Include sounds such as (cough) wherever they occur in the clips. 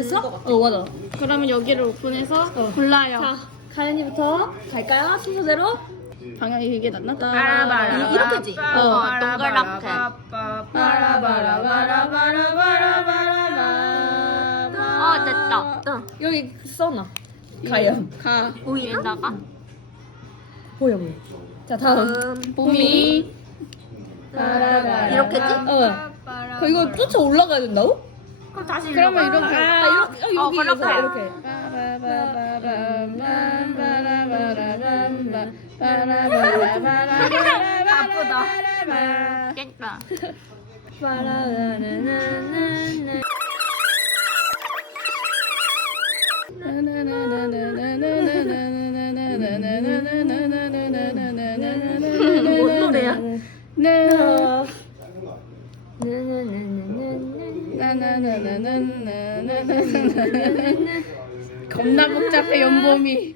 됐어? 어 맞아. 그러면 여기를 오픈해서 골라요. 자 가연이부터 갈까요? 순서대로. 방향이 이게 낫나? 이- 이렇게지? 어. 동그랗게. 아 됐다. 여기 써놔. 가연. 가. 보이에다가 보여 보여. 자 다음. 봄이. 이렇게지? 어. 그 이거 쫓아 올라가야 된다고? 그럼 다시 그러면 이렇게. 가. 아 이렇게 아, 어, 여기. 이렇게 이렇게. 바쁘다. 깼다. 겁나 복잡해 연봄이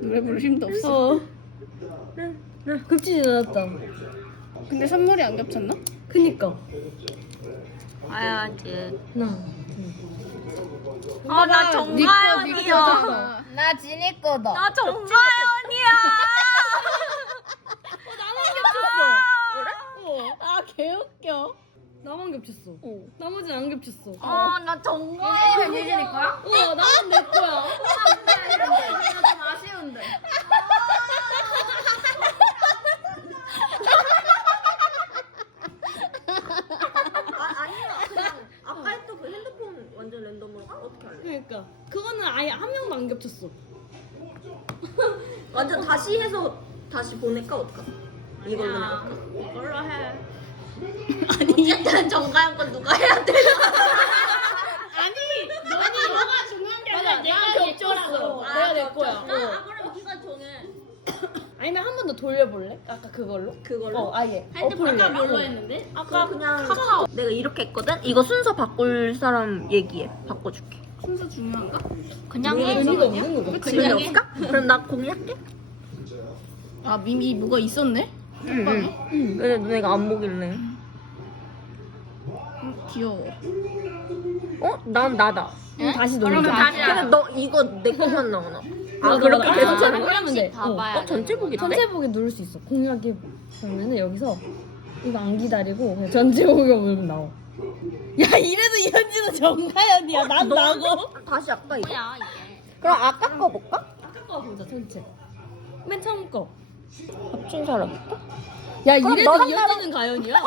노래 부를 힘도 없어 어. 급지지 않았다. 근데 선물이 안 겹쳤나? 그니까. 봐야지. 나. 아, 나네 거, 네 정가연이야. 거잖아. 나 지니 거다. 나 정가연이야. 개웃겨 나만 겹쳤어. 어. 나머지는 안 겹쳤어. 아, 나 정가연. 예진이 거야? 어, 나는 내 거야. 좀 아쉬운데. 아, 아니야. 그냥 아까 했던 그 핸드폰 완전 랜덤으로 가? 어떻게 할래? 그러니까 그거는 아예 한 명도 안 겹쳤어. 완전 다시 해서 다시 보낼까 어떡하? 이걸로 할까? 이걸로 해. 아니 어쨌든 정가연 건 누가 해야 돼? 아니 너는 너가 중요한 게 아니라 내가 내 거라고 내가 내 거야. 아, 아 그럼 네가 정해. 아니면 한 번 더 돌려볼래? 아까 그걸로? 그걸로? 어, 아예. 어플로. 아까 뭘로 했는데? 아까 그냥 내가 이렇게 했거든. 이거 순서 바꿀 사람 얘기해. 바꿔줄게. 순서 중요한가? 그냥 왜 해. 의미가 없는 거 같아. 의미 없을까? 그럼 나 공유할게. 아 미미 뭐가 있었네? 응. 응. 왜 너네가 안 보길래? 음, 귀여워 어? 난 나다. 그럼 다시 돌려. 그러면 다시 근데 너 이거 내 것만 나오나? 아 그렇게. 계속 아, 하는 거야? 그러면 돼. 어, 전체 보기 돼? 전체 보기 누를 수 있어. 공유하기 보면은 여기서 이거 안 기다리고 그냥 전체 보기 보면 나와. 야 이래도 이현진은 정가연이야. 난 나고. 다시 아까 이거. 뭐야 이게 그럼 아까 거 볼까? 아까 거 보자 전체. 맨 처음 거. 합친 사람. 야 그럼 이래도 너랑 이현진은 가연이야. (laughs)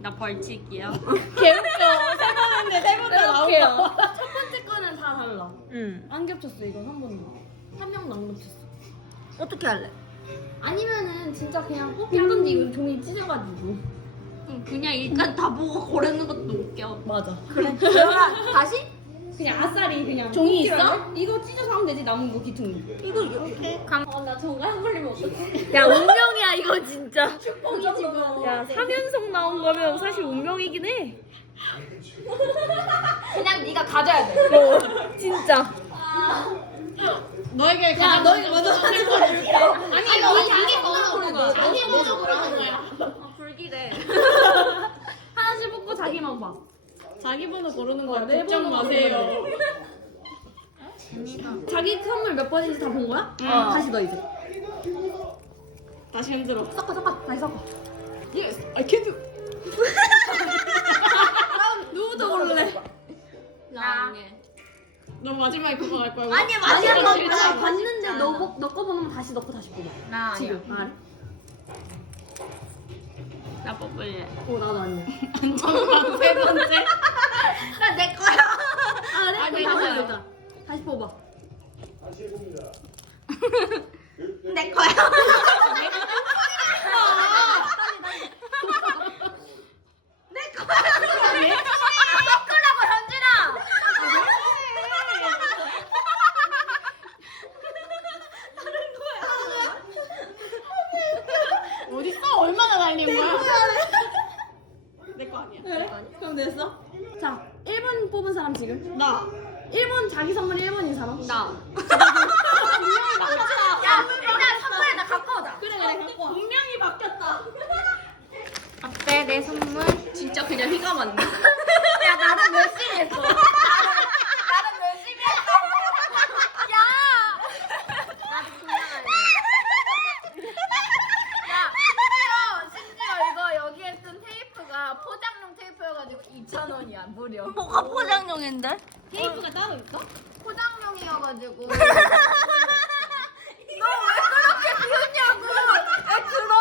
나 벌칙이야. 개웃겨. 세 번인데 세번다 나올게요. 첫 번째 거는 다 달라. 응. 안 겹쳤어 이건 한 번도. 한 명도 안 겹쳤어. 어떻게 할래? 아니면은 진짜 그냥 뽑기 한 건데 이거 종이 찢어가지고. 그냥 일단 다 보고 고르는 것도 웃겨. 맞아. 그래. 그러면 다시? 그냥 아싸리 그냥 종이 있어? 이거 찢어서 하면 되지 남은 거 기퉁. 이거 이렇게. 어나 정말 걸리면 어떡해? 야 운명이야 이거 진짜. (laughs) 뻥이 지금. 야 3연속 나온 거면 사실 운명이긴 해. (laughs) 그냥 네가 가져야 돼. 진짜. 너에게 야 가장 너희 먼저 하는 거 줄게. 아니 너 자기 거는 고르는 거야 자기 내 먼저 고르는 거야 아, 불길해. (laughs) 하나씩 뽑고 자기만 봐. 자기 번호 고르는 거야 내 걱정 번호 마세요 자기 선물 몇 번인지 다 본 거야? 응. 다시 너 이제. 다시 흔들어 섞어 섞어 다시 섞어. Yes, I can do 누구부터 고를래? 나. 너 마지막에 그거 갈 거야 아니 너 마지막에 나 봤는데 너너 거 보면 다시 넣고 다시 뽑아. 나 지금. 아니야. 나 뽑을래. 어 나도 아니야. (laughs) 안정감 (laughs) 세 번째 (laughs) 나 내 거야. 아 그래? 아, 내 다시 거야. 넣자. 다시 뽑아. 내 거야. 내 거야. 내 거라 지금? 나. 1번 자기 선물 1번인 사람? 나. (laughs) 야, 일단 선물에 나 갖고 오자. 그래, 그래, 갖고 와. 분명히 바뀌었다. 앞에 내 선물. 진짜 그냥 휘감았네. 테이프가 따로 있어? 포장용이어가지고. (laughs) 너 왜 그렇게 비웃냐고? 왜 들어?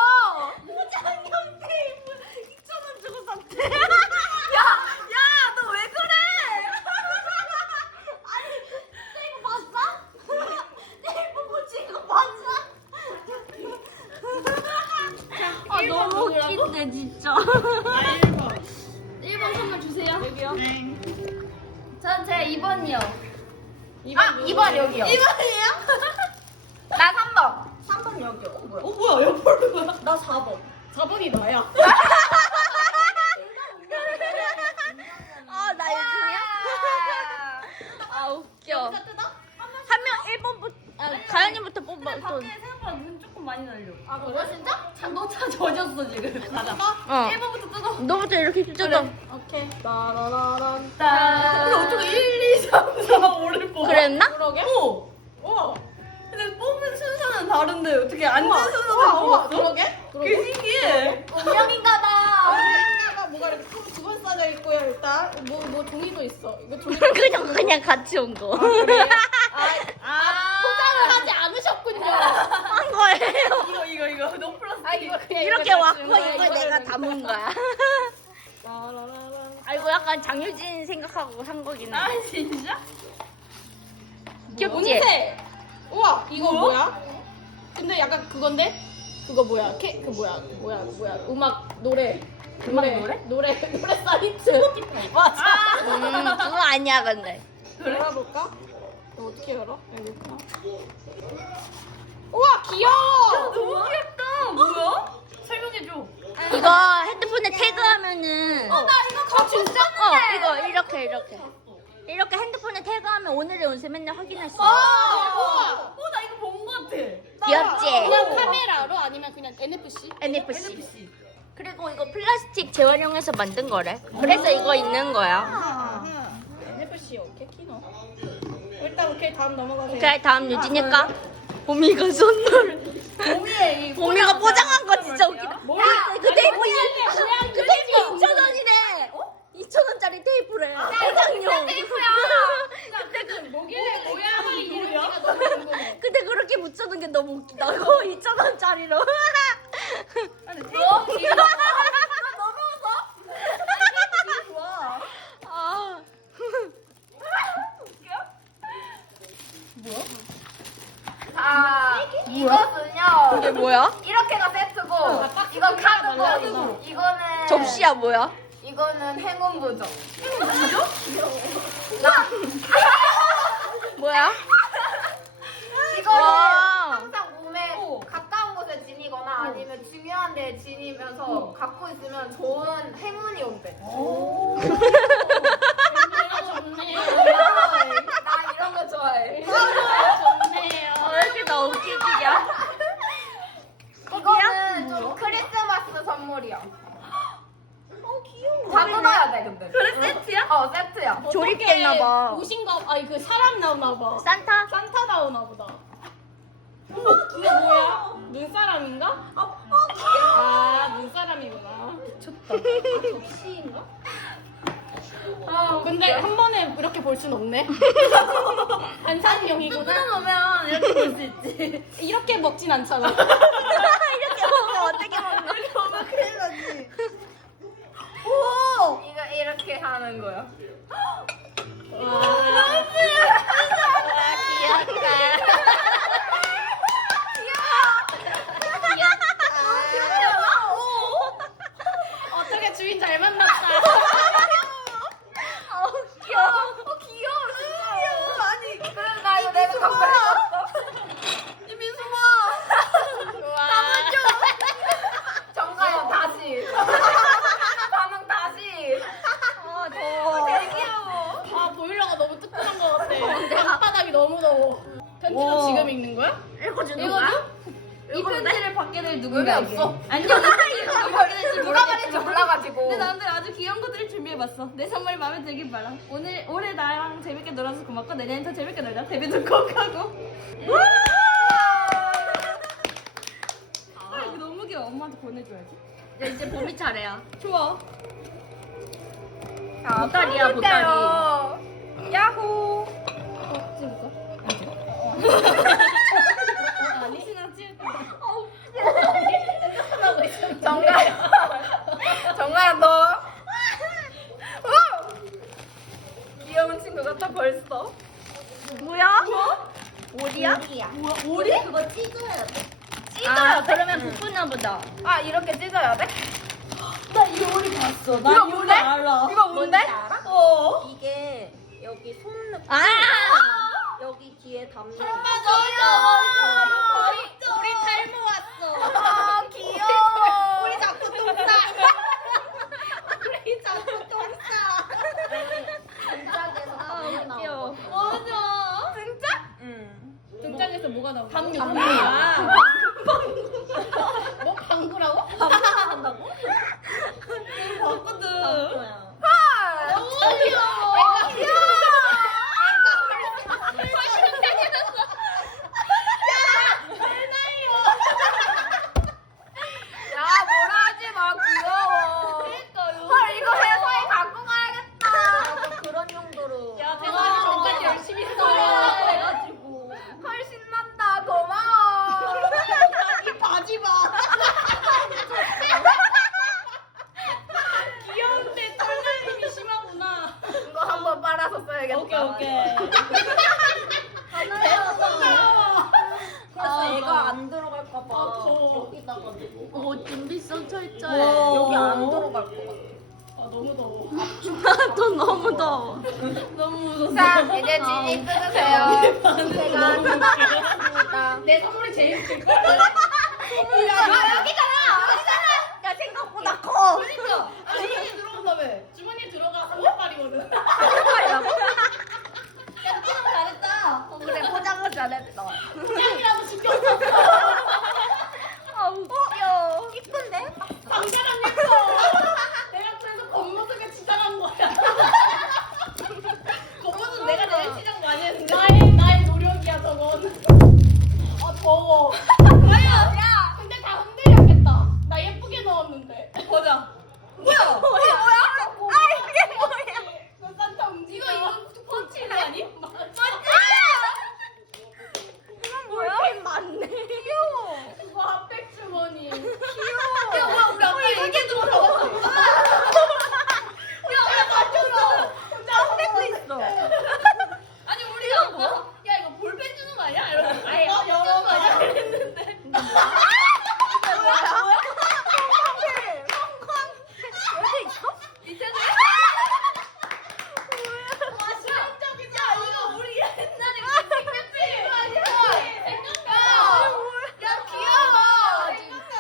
포장용 테이프 2,000원 주고 샀대. 야, 야, 너 왜 그래? 아니, 테이프 봤어? 테이프 붙인 거 봤어? 아 너무 웃긴데 진짜. 1번 선물 주세요. 여기요. 전제 2번이요. 아, 2번 여기요. 2번이에요? 나 3번. 3번 여기요. 어, 뭐야? 어 뭐야 옆으로 가. 나 4번. 4번이 나야. 아 나 요즘이야? 아 웃겨. 한 명 1번부터 아, 가연이부터 뽑아. 또. 생각보다 눈 조금 많이 날려. 아, 그래 진짜? 너차 젖었어 지금. 가자. 어. 1번부터 뜯어. 너부터 이렇게 뜯어. 오케이. 따라라란 근데 어떻게 1, 2, 3, 4, 5를 뽑아? 그랬나? 그러게? 어. 우와. 근데 뽑는 순서는 다른데 어떻게 앉은 순서를 뽑았어? 그러게? 그 신기해. 운명인가봐. 가 뭐가 이렇게 두번 싸져 있고요 일단. 뭐 뭐 종이도 있어. 이거 종이. (laughs) 그냥 그냥 같이 온 거. 아. (laughs) 포장을 하지 않으셨군요. (laughs) 이거 이거 이거 노 플라스틱. 아, 이거 그냥 이렇게 이거 내가 담은 거야. (laughs) 아 이거 약간 장유진 생각하고 한 거긴 해. 아 진짜? 귀엽지? 온세. 우와 이거 뭐야? 근데 약간 그건데? 그거 뭐야? 캐, 그 뭐야? 그 뭐야? 그 뭐야? 음악 노래. 노래 노래 노래 노래 사이트 맞아. 음 그거 아니야 근데. 열어볼까? 이거 어떻게 열어? 열어볼까? 우와 귀여워. 너무 귀엽다. 뭐야? 설명해줘. 이거 핸드폰에 태그하면은 어, 나 이거 같이 썼는데. 이거 이렇게 이렇게 이렇게 핸드폰에 태그하면 오늘의 운세 맨날 확인할 수 있어. 우와. 어, 나 이거 본 거 같아. 귀엽지? 그냥 카메라로 아니면 그냥 NFC? NFC. 그리고 이거 플라스틱 재활용해서 만든 거래. 그래서 이거 있는 거야. NFC 오케이 키노. 일단 오케이 다음 넘어가세요. 오케이 다음 유진이까 봄이가 선물. 봄이에 이 봄이가 포장한 거 진짜 웃기다. 뭐야? 그 테이프 이- 그 테이프 2천 원이래. 2천 원짜리 테이프래. 포장용. 그때 (laughs) 그 뭐길래 모양이 이름이가 너무 궁금해. (laughs) 근데 그렇게 붙여놓은 게 너무 웃기다. (laughs) 이거 2천 원짜리로. 너 귀여워. 이게 뭐야? 이렇게가 세트고, 이건 카드고, 이거는 접시야 뭐야? 이거는 행운 부적. 뭐야? 이거는 와. 항상 몸에 가까운 곳에 지니거나 아니면 중요한 데에 지니면서 갖고 있으면 좋은 행운이 온대. 나 이런 거 좋아해. 아, 왜 이렇게 나 웃기지냐? 이거는 좀 선물이야. (gasps) 다 뜯어야 돼 근데. 그래 세트야? 어 세트야. 조립됐나 봐. 옷인가? 아니 그 사람 나오나 봐. 산타? 산타 나오나 보다. 어머, 이게 뭐야? 눈사람인가? 아, 눈사람이구나. 미쳤다. 아, 접시인가? 아, 근데 한 번에 이렇게 볼 순 없네. (laughs) 반상용이구나. 뜯어놓으면 이렇게 볼 수 있지. 이렇게 먹진 않잖아. (laughs) 이렇게 먹으면 어떻게 먹는 보면 큰일 나지. 이거 이렇게 하는 거야. 선물 마음에 들길 바라 오늘 올해 나랑 재밌게 놀아서 고맙고 내년에 더 재밌게 놀자 데뷔도 꼭 하고 아 이거 너무 귀여워 엄마한테 보내줘야지 이제 봄이 차례야. 좋아 자, 보따리야, 보따리. 야호. 어, 찍을까? 아, 리신아 찍을까? 정가야. 정가야 너. 어! 귀여운 친구 같아 벌써. 뭐야? 어디야? 오리? 그거 찢어야 돼. 찢어요. 그러면 부푸나 보다. 아 이렇게 찢어야 돼? 나 이 오리 봤어 나 이거 이 오리 뭔데? 알아 이거 뭔데? 알아? 어 이게 여기 손 넣고 아! 여기 뒤에 담는 맞아 우리 탈모 왔어. 아 귀여워. 우리 자꾸 똥 싸. 우리 자꾸 똥 싸. 등짝에서 아, 담는 웃겨. 나오거든. 맞아 진짜? 응. 등장 에서 뭐가 나오냐 방류. 방류. 아. 뭐 방구라고? 한다고? 봤거든 뭐야? 아, 너무 귀여워 야 뭐라 하지 마 귀여워. 헐 이거 회사에 갖고 가야겠다. 나도 그런 용도로. 야 대박이 전까지 열심히 했어 해가지고. 헐 신난다 고마워. 이 바지 봐 귀여운데 털날림이 심하구나 이거 한번 빨아서 써야겠다. 오케이 오케이 하나야. 그래서 아, 얘가 안 들어갈까봐 아, 더워. 여기다가 두고. 옷 준비 써 철저해. 와. 여기 안 들어갈 것 같아. 아 너무 더워 돈 너무 더워. 너무 무서워 자 이제 진이 뜯으세요. 제가 너무 나내 선물이 제일 웃겨 야 여기잖아. 야. 생각보다 커. 그러니까. 아, 주머니에 들어간다며. 주머니에 들어가 삼겹살이거든. 야 포장 잘했다. 그래 포장은 잘했다. 포장이라도 시켰어 아 웃겨. 이쁜데? 장가랑 예뻐 더워. (laughs) 아야 야. 근데 다 흔들렸겠다. 나 예쁘게 넣었는데. 보자. 뭐야 (laughs) 뭐야 뭐야 아 이게 뭐야 너 산타 움직여 이거 이거 펀치 아니? 맞지? 뭐야? 맞네. 그거 핫백 주머니 귀여워 야 뭐야 우리 아까 이렇게 들어갔어 야 우리 맞췄어 핫백도 있어 아니 우리가 뭐? 야 이거 볼펜 주는 거 아니야? 이러면서 아예 어, 여러 거 아니야? 이랬는데 와 실험적이다 이거 우리 옛날에 그 생겼지? 생각나 야 귀여워 진짜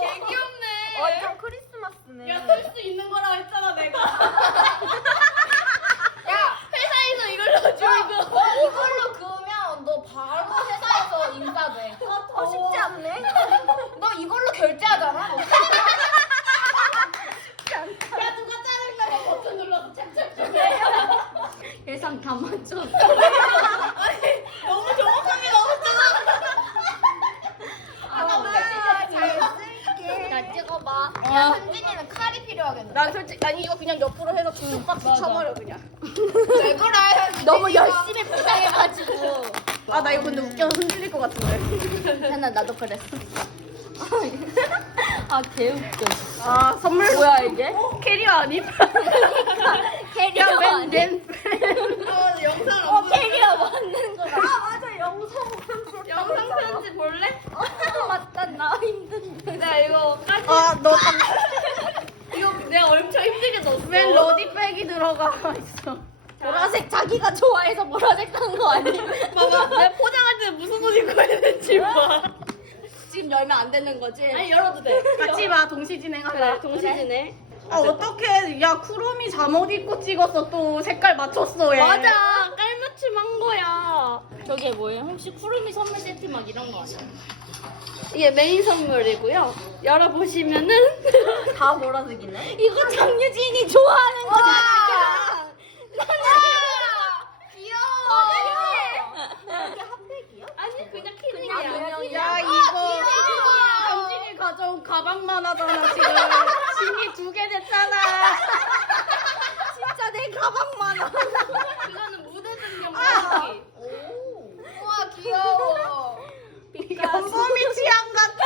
개 귀엽네 완전 크리스마스네. 야 쓸 수 있는 거라 했잖아 내가 야 회사에서 이걸 넣어줘 이거 이걸로 그으면 너 바로 회사에서 인사돼. 아, 더 쉽지 않네? 너 이걸로 결제하잖아. 너. 야 누가 자르려고 버튼 눌러서 찹찹찹 예상 다 맞췄어. 너무 정확하게 넣었잖아 아, 잘 쓸게. 나 찍어봐. 야, 현진이는 칼이 필요하겠네. 난 솔직히 아니 이거 그냥 옆으로 해서 두 박스 맞아. 쳐버려 그냥. 왜 그래, 현진이? 너무 열심히 포장해가지고. 아 나 이거 근데 웃겨서 흔들릴 것 같은데. 하나 나도 그랬어. (laughs) 아 개웃겨. 아 선물 뭐야 이게? 캐리어 아님? (laughs) 캐리어 야, 맨. 어 영상 어 캐리어 맞는 거다. 맞아, 영상. 영상 편지 볼래? 아, 맞다 나 힘든데. 내가 이거 까지 아너 (laughs) 이거 내가 엄청 힘들게 넣었어 웬 러디백이 들어가 있어. 보라색 자기가 좋아해서 보라색 산 거 아니야? 봐봐 내가 포장할 때 무슨 옷 입고 했는지 봐 지금 열면 안 되는 거지? 아니 열어도 돼 같이 봐 동시 진행하자. 동시지네. 아 어떡해 야 쿠로미 잠옷 입고 찍었어 또 색깔 맞췄어 얘. 맞아 깔맞 맞춤한 거야. 저게 뭐예요? 혹시 쿠루미 선물 세트 막 이런 거 아니야? 이게 메인 선물이고요. 열어보시면은 (laughs) 다 보라색이네. 이거 장유진이 좋아하는 거. 아니 그냥 키링이야. 야 이거 강진이 가져온 가방만 하잖아 지금. 짐이 두 개 됐잖아. 진짜 내 가방만 하. 그거는 무대 증명 받기. 우와 귀여워. 연범이 취향 같아.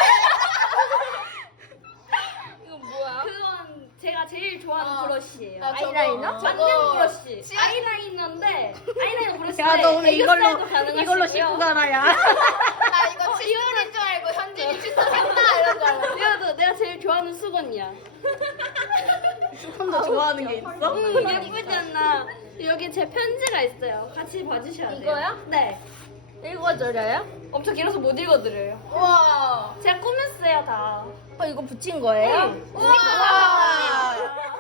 이건 뭐야? 그건 제가 제일 좋아하는 어. 브러쉬예요. 나 저거- 아이라이너? 만능 브러쉬. 아이라이너인데 아이라이너 브러쉬. 야너 오늘 이걸로 이걸로 씻고 가라 야. (laughs) 나 이거 칫솔인 줄 알고 현진이 칫솔 했다 이런 줄 알고. 이거도 내가 제일 좋아하는 수건이야. 더 좋아하는 게 있어? 응, 예쁘지 않나? 여기 제 편지가 있어요. 같이 봐주셔야 돼요. 이거요? 네. 읽어드려요? 엄청 길어서 못 읽어드려요. 우와. 제가 꾸몄어요, 다. 어 이거 붙인 거예요? 응. 우와. (laughs)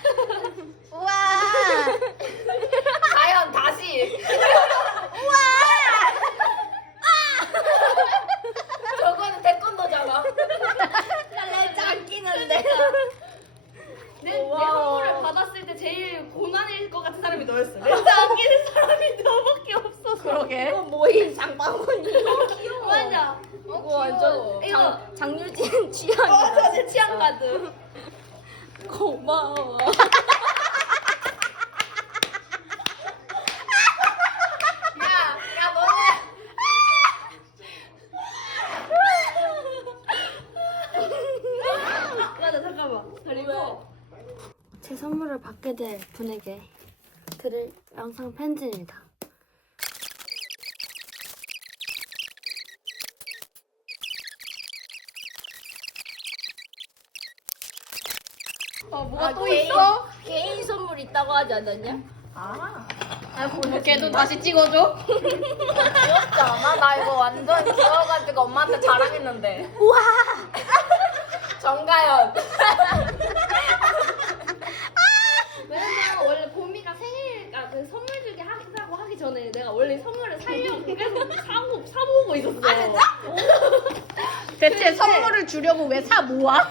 (laughs) 우와. (laughs) 과연 다시. (laughs) 저거는 태권도잖아. 살짝 안 끼는데. 내, 내 선물을 받았을 때 제일 고난일 것 같은 사람이 너였어. 렌즈 안 끼는 사람이 너밖에 없어서. 그러게. 이거 뭐이 장바구니. 귀여워. 맞아. 이거 완전 이거 장, 장유진 취향이다. 맞아, 제 취향 가득. 고마워. 야, 야 너는 맞아, 잠깐만. 그리고 제 될 분에게 드릴 영상 편지입니다. 어, 뭐가 또 개인- 있어? 개인 선물 있다고 하지 않았냐? 아. 걔도 다시 찍어줘. 귀엽지 않아? 나 이거 완전 귀여워가지고 엄마한테 자랑했는데. 우와. 정가연. 왜냐면 원래 봄이가 생일, 아, 그 선물 주기 하자고 하기 전에 내가 원래 선물을 사려고 계속 사고, 사모으고 있었어. 아, 진짜? 대체 선물을 주려고 왜 사 모아? 야,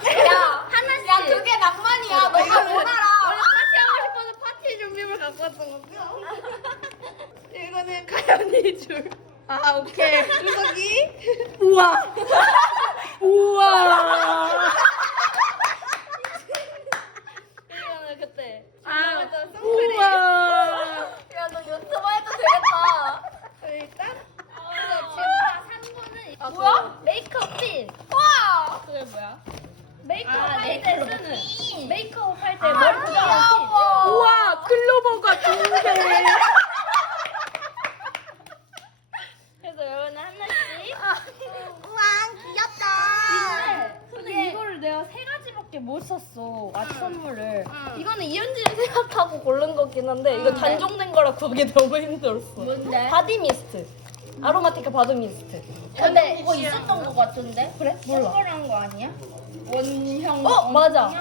하나씩. 야, 그게 낭만이야. 너가 못 원래 알아. 파티 하고 싶어서 파티 준비물 갖고 왔던 거죠? (laughs) 이거는 가연이 줄. 아 오케이. 이거기. 우와. 우와. (laughs) 이거는 그때. 아. 우와. 야, 너 유튜버 해도 되겠다. 일단. 그래서 제가 산 거는. 아, 뭐야? 메이크업 핀. 우와. 그게 뭐야? 메이크업 아, 할 때 메이크업 쓰는. 메이크업 할때 아, 머리 핀. 귀여워. 우와 클로버가 두 개. 그래서 여러분 하나씩. 우와 귀엽다. 근데, 근데 이거를 내가 세 가지밖에 못 샀어. 아트 선물을. 이거는 이현진이 생각하고 고른 거긴 한데 이거 단종된 거라 구하기 (laughs) 너무 힘들었어. 뭔데? 바디 미스트. 아로마티카 바디 미스트. 근데 이거 있었던 거 같은데? 그래? 몰라. 선물한 거 아니야? 원형. 어 맞아.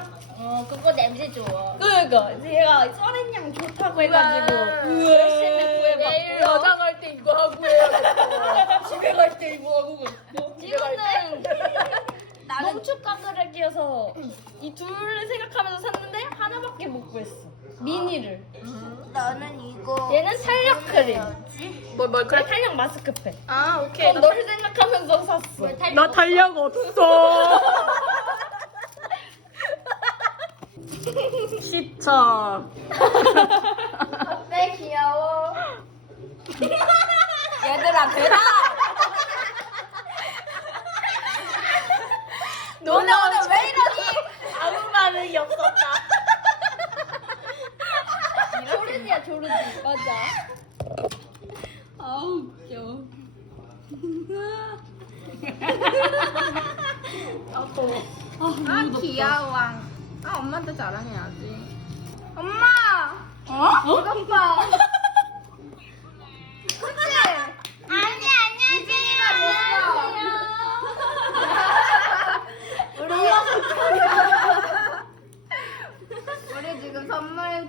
어 그거 냄새 좋아. 그러니까 얘가 써렌냥 좋다고 해가지고 열심히 구해봤고 여장 할 때 이거 하고 해야겠다. (laughs) 집에 갈 때 이거 하고 이 거는 농축 가글을 끼워서 이 둘을 생각하면서 샀는데 하나밖에 못 구했어. 미니를. 나는 이거. 얘는 탄력 크림. 뭐뭘 그래 탄력 마스크팩. 아 오케이. 그럼 널 생각하면서 샀어. 나 탄력 없어. (laughs) 10점. 네, 귀여워. (laughs) 얘들아, 대답! 너네 오늘 왜 이러니? 아무 반응이 없었다. 조르디야 조르디. 맞아. 아우 웃겨. 아, 귀여워. 아, 엄마한테 자랑해야지. 엄마! 어? 이것 봐.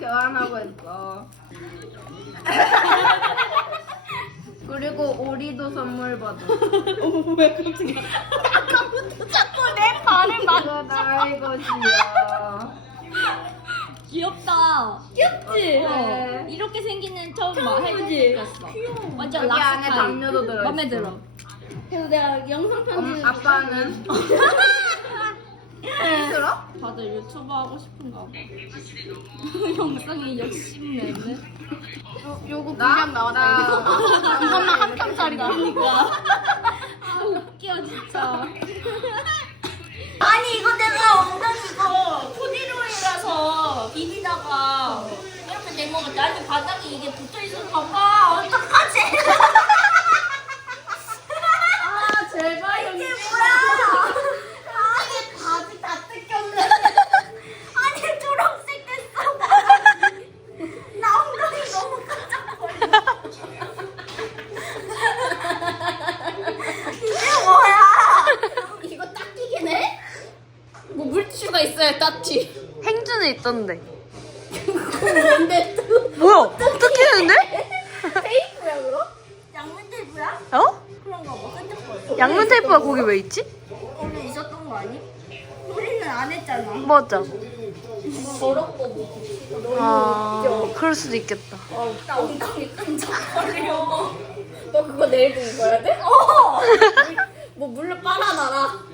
교환하고 있어. (laughs) 그리고 오리도 선물 받아. 오왜 깜짝이야. 아까부터 자꾸 내 발을 이거 나의 것이야. 귀엽다. 귀엽지? 어. 어때? 이렇게 생기는 처음 막 해지. 귀여워. 완전 여기 안에 락스타일. 담요도 들어있어. 맘에 들어. 그래서 내가 영상 편지. 엄- 음, 아빠는? (laughs) 아, 힘들어? 다들 유튜버 하고 싶은가 봐. 영상에 욕심 내네. 요거 분량 나왔다. 이거. 이것만 한 편짜리다. 그러니까. (laughs) 아, 웃겨 진짜. 아니 이거 내가 엉덩이 이거 푸디로이라서 비비다가 이렇게 된거 같아. 아니 바닥에 이게 붙어 있어서 봐봐. 어떡하지? 아 제발 이게 뭐야? 아 이게 바지 다 뜯겼네. 아니 초록색 됐어. 나 엉덩이 너무 깜짝거려. 이게 뭐야? 이거 닦이긴 해? 뭐 물티슈가 있어야 닦지. 있던데. 근데 또 뭐야? 뜯기는데? 테이프야 그럼? 양면 테이프야? 어? 그런가 봐. 끈적거려. 양면 테이프가 거기 왜 있지? 원래 있었던 거 아니? 우리는 안 했잖아. 맞아. 더럽고 뭐. 아, 그럴 수도 있겠다. 나 엉덩이 끈적거려. 너 그거 내일 입어야 돼? 어. 뭐 물로 빨아놔라.